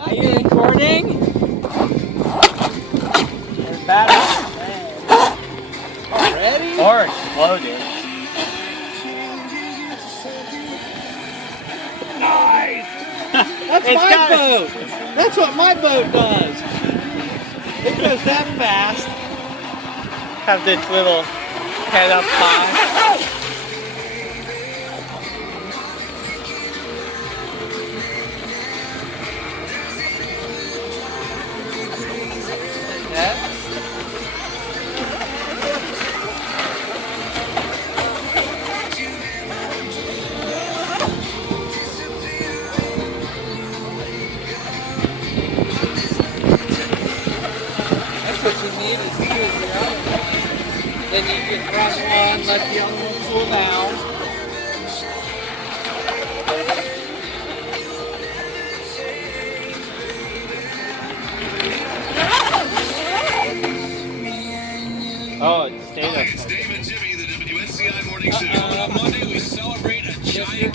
Are you recording? There's battery already? Or exploded. Nice! That's my boat! That's what my boat does! It goes that fast. Have this little head up high. Yeah. That's what you need is two of your own. Then you just run one, let the other one cool down. Oh, it stayed up. Hi, it's Dave and Jimmy, the WSCI Morning Show. On Monday, we celebrate a giant